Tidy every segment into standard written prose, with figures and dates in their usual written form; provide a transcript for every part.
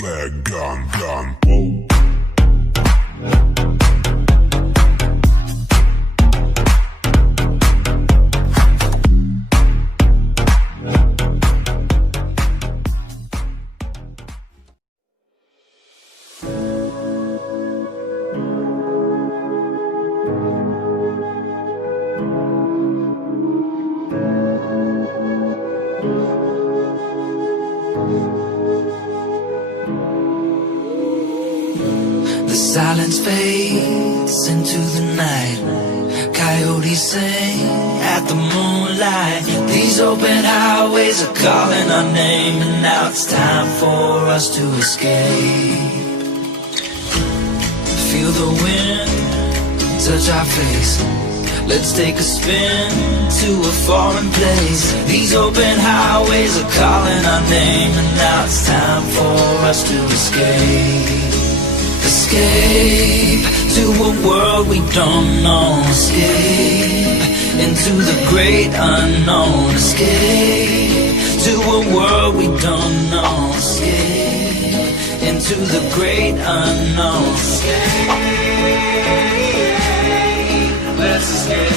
Leg gun, gun, whoa. Silence fades into the night. Coyotes sing at the moonlight. These open highways are calling our name, and now it's time for us to escape. Feel the wind touch our face. Let's take a spin to a foreign place. These open highways are calling our name, and now it's time for us to escape. Escape to a world we don't know. Escape into the great unknown. Escape to a world we don't know. Escape into the great unknown. Escape, let's escape.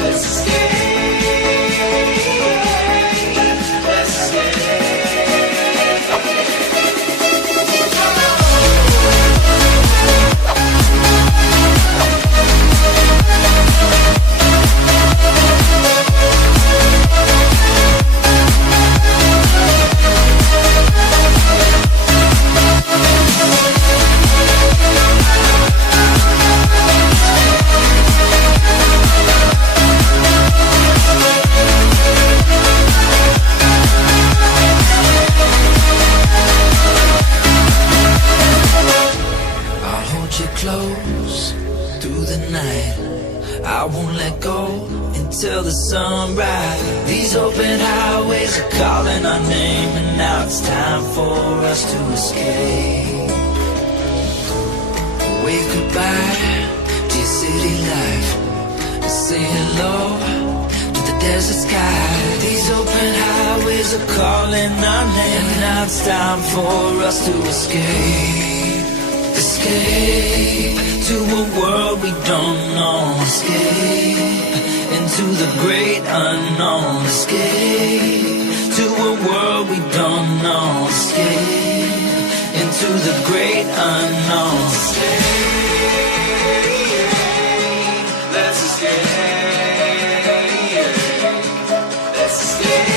Let's escape. Close through the night, I won't let go until the sunrise. These open highways are calling our name, and now it's time for us to escape. Wave goodbye to your city life, and say hello to the desert sky. These open highways are calling our name, and now it's time for us to escape. Escape to a world we don't know. Escape into the great unknown. Escape to a world we don't know. Escape into the great unknown. Escape, let's escape. Let's escape.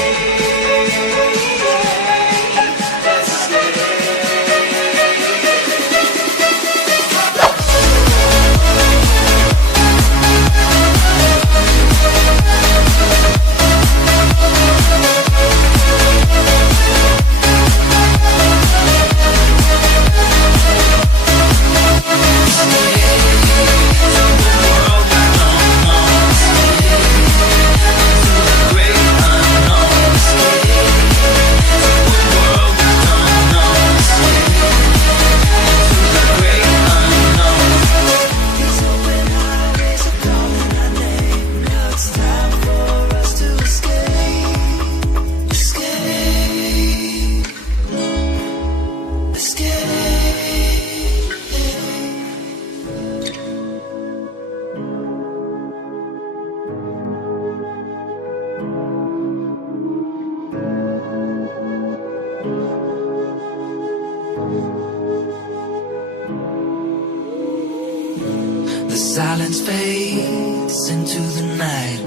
Silence fades into the night.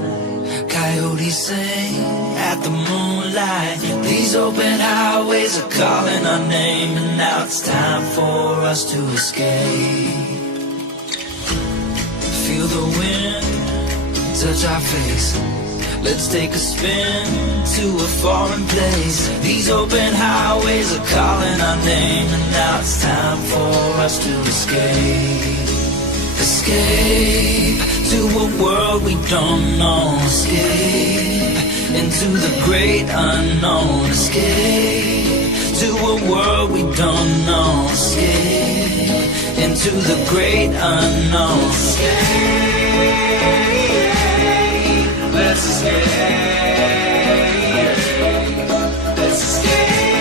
Coyotes sing at the moonlight. These open highways are calling our name, and now it's time for us to escape. Feel the wind touch our face. Let's take a spin to a foreign place. These open highways are calling our name, and now it's time for us to escape. Escape to a world we don't know. Escape into the great unknown. Escape to a world we don't know. Escape into the great unknown. Escape, let's escape. Let's escape.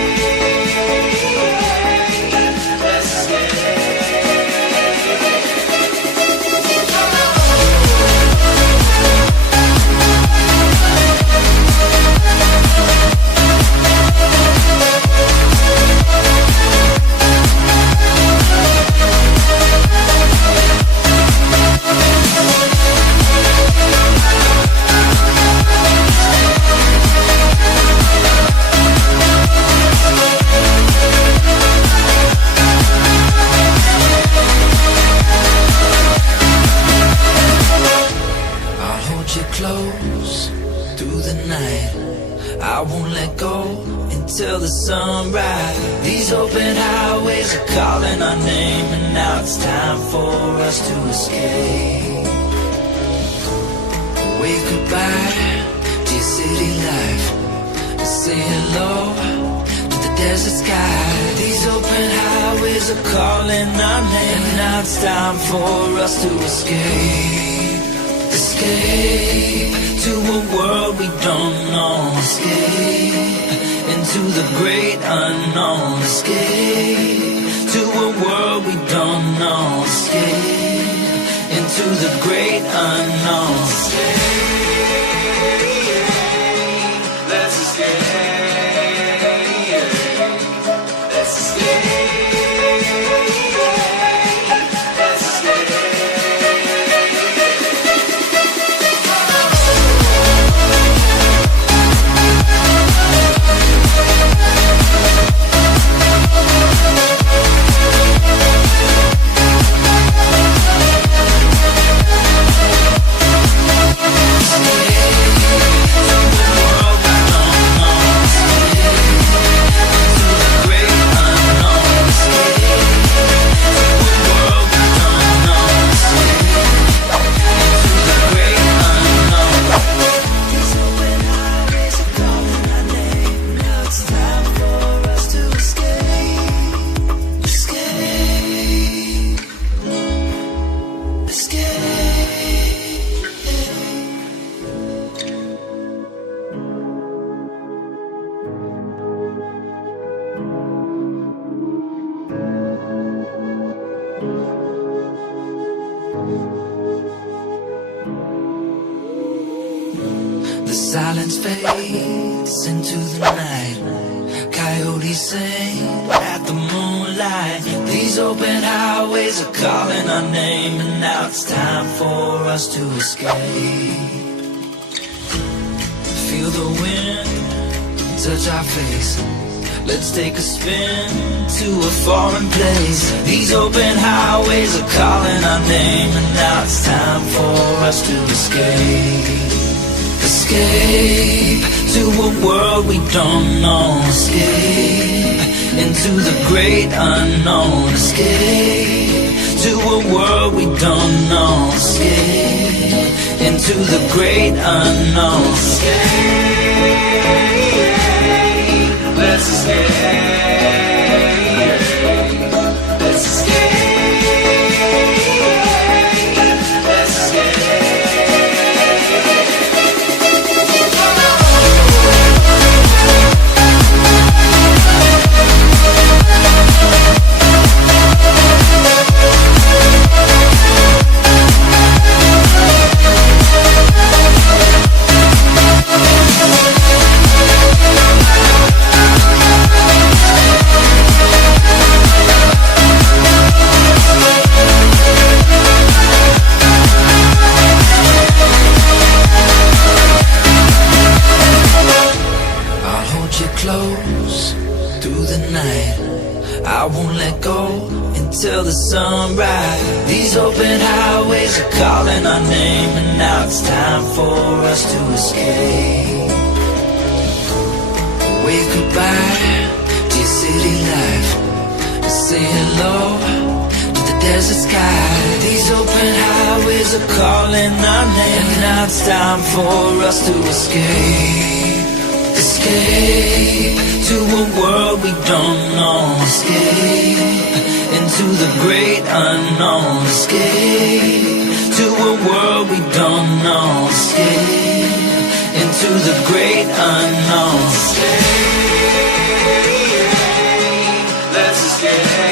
until the sunrise. These open highways are calling our name, and now it's time for us to escape. Wave goodbye to your city life, and say hello to the desert sky. These open highways are calling our name, and now it's time for us to escape. Escape to a world we don't know. Escape into the great unknown. Escape to a world we don't know. Escape into the great unknown. Escape, let's escape. Let's escape. The silence fades into the night. Coyotes sing at the moonlight. These open highways are calling our name, and now it's time for us to escape. Feel the wind touch our face. Let's take a spin to a foreign place. These open highways are calling our name, and now it's time for us to escape. Escape to a world we don't know. Escape into the great unknown. Escape to a world we don't know. Escape into the great unknown. Escape, let's escape. Let's escape. Let's escape. I won't let go until the sunrise. These open highways are calling our name, and now it's time for us to escape. Wave goodbye to your city life, and say hello to the desert sky. These open highways are calling our name, and now it's time for us to escape. Escape to a world we don't know. Escape into the great unknown. Escape to a world we don't know. Escape into the great unknown. Escape, let's escape.